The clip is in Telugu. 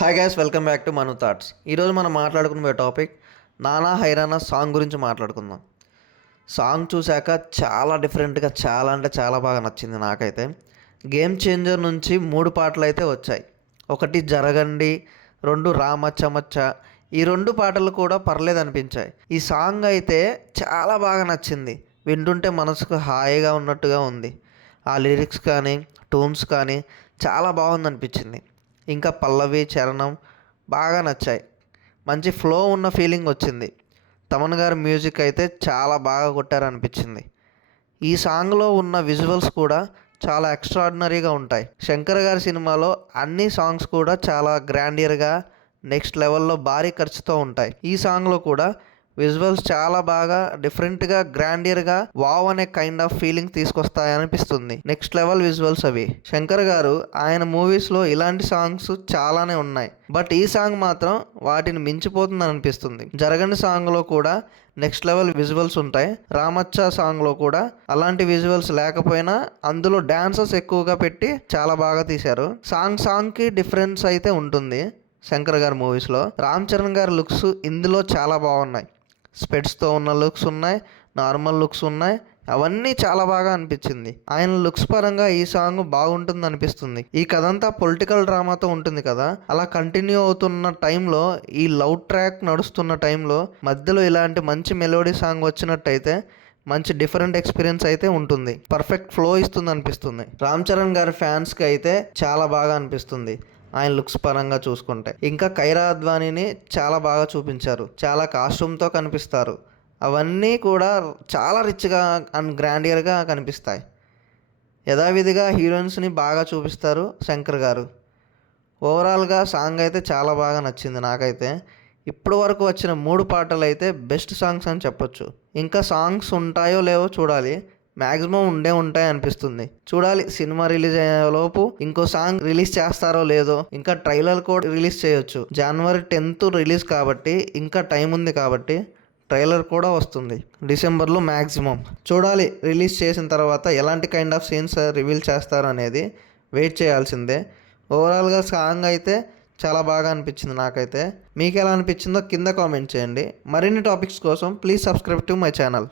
Hi guys, welcome back to Manu thoughts. ఈరోజు మనం మాట్లాడుకునే టాపిక్ నానా హైరానా సాంగ్ గురించి మాట్లాడుకుందాం. సాంగ్ చూశాక చాలా డిఫరెంట్గా, చాలా అంటే చాలా బాగా నచ్చింది నాకైతే. గేమ్ చేంజర్ నుంచి 3 పాటలు అయితే వచ్చాయి. ఒకటి జరగండి, 2 రామచ్చమచ్చ. ఈ 2 పాటలు కూడా పర్లేదు అనిపించాయి. ఈ సాంగ్ అయితే చాలా బాగా నచ్చింది. వింటుంటే మనసుకు హాయిగా ఉన్నట్టుగా ఉంది. ఆ లిరిక్స్ కానీ, టూన్స్ కానీ చాలా బాగుందనిపించింది. ఇంకా పల్లవి, చరణం బాగా నచ్చాయి. మంచి ఫ్లో ఉన్న ఫీలింగ్ వచ్చింది. తమన్ గారి మ్యూజిక్ అయితే చాలా బాగా కొట్టారనిపించింది. ఈ సాంగ్లో ఉన్న విజువల్స్ కూడా చాలా ఎక్స్ట్రాడినరీగా ఉంటాయి. శంకర్ గారి సినిమాలో అన్ని సాంగ్స్ కూడా చాలా గ్రాండియర్గా, నెక్స్ట్ లెవెల్లో భారీ ఖర్చుతో ఉంటాయి. ఈ సాంగ్లో కూడా విజువల్స్ చాలా బాగా డిఫరెంట్గా, గ్రాండియర్గా వావ్ అనే కైండ్ ఆఫ్ ఫీలింగ్ తీసుకొస్తాయనిపిస్తుంది. నెక్స్ట్ లెవెల్ విజువల్స్ అవి. శంకర్ గారు ఆయన మూవీస్లో ఇలాంటి సాంగ్స్ చాలానే ఉన్నాయి, బట్ ఈ సాంగ్ మాత్రం వాటిని మించిపోతుంది అనిపిస్తుంది. జరగని సాంగ్లో కూడా నెక్స్ట్ లెవెల్ విజువల్స్ ఉంటాయి. రామచ్చ సాంగ్లో కూడా అలాంటి విజువల్స్ లేకపోయినా అందులో డాన్సెస్ ఎక్కువగా పెట్టి చాలా బాగా తీశారు. సాంగ్కి డిఫరెన్స్ అయితే ఉంటుంది. శంకర్ గారి మూవీస్లో రామ్ చరణ్ గారి లుక్స్ ఇందులో చాలా బాగున్నాయి. స్పెట్స్తో ఉన్న లుక్స్ ఉన్నాయి, నార్మల్ లుక్స్ ఉన్నాయి. అవన్నీ చాలా బాగా అనిపించింది. ఆయన లుక్స్ పరంగా ఈ సాంగ్ బాగుంటుంది అనిపిస్తుంది. ఈ కథ అంతా పొలిటికల్ డ్రామాతో ఉంటుంది కదా, అలా కంటిన్యూ అవుతున్న టైంలో, ఈ లవ్ ట్రాక్ నడుస్తున్న టైంలో మధ్యలో ఇలాంటి మంచి మెలోడీ సాంగ్ వచ్చినట్టయితే మంచి డిఫరెంట్ ఎక్స్పీరియన్స్ అయితే ఉంటుంది. పర్ఫెక్ట్ ఫ్లో ఇస్తుంది అనిపిస్తుంది. రామ్ చరణ్ గారి ఫ్యాన్స్కి అయితే చాలా బాగా అనిపిస్తుంది ఆయన లుక్స్ పరంగా చూసుకుంటే. ఇంకా కైరా అద్వానీని చాలా బాగా చూపించారు. చాలా కాస్ట్యూమ్తో కనిపిస్తారు. అవన్నీ కూడా చాలా రిచ్గా అండ్ గ్రాండియర్గా కనిపిస్తాయి. యథావిధిగా హీరోయిన్స్ని బాగా చూపిస్తారు శంకర్ గారు. ఓవరాల్గా సాంగ్ అయితే చాలా బాగా నచ్చింది నాకైతే. ఇప్పటి వరకు వచ్చిన 3 పాటలు అయితే బెస్ట్ సాంగ్స్ అని చెప్పొచ్చు. ఇంకా సాంగ్స్ ఉంటాయో లేవో చూడాలి. మ్యాక్సిమం ఉంటాయి అనిపిస్తుంది. చూడాలి, సినిమా రిలీజ్ అయ్యేలోపు ఇంకో సాంగ్ రిలీజ్ చేస్తారో లేదో. ఇంకా ట్రైలర్ కూడా రిలీజ్ చేయొచ్చు. జనవరి 10th రిలీజ్ కాబట్టి ఇంకా టైం ఉంది కాబట్టి ట్రైలర్ కూడా వస్తుంది డిసెంబర్లో మ్యాక్సిమం. చూడాలి, రిలీజ్ చేసిన తర్వాత ఎలాంటి కైండ్ ఆఫ్ సీన్స్ రివీల్ చేస్తారు అనేది వెయిట్ చేయాల్సిందే. ఓవరాల్గా సాంగ్ అయితే చాలా బాగా అనిపించింది నాకైతే. మీకు ఎలా అనిపించిందో కింద కామెంట్ చేయండి. మరిన్ని టాపిక్స్ కోసం please subscribe to my channel.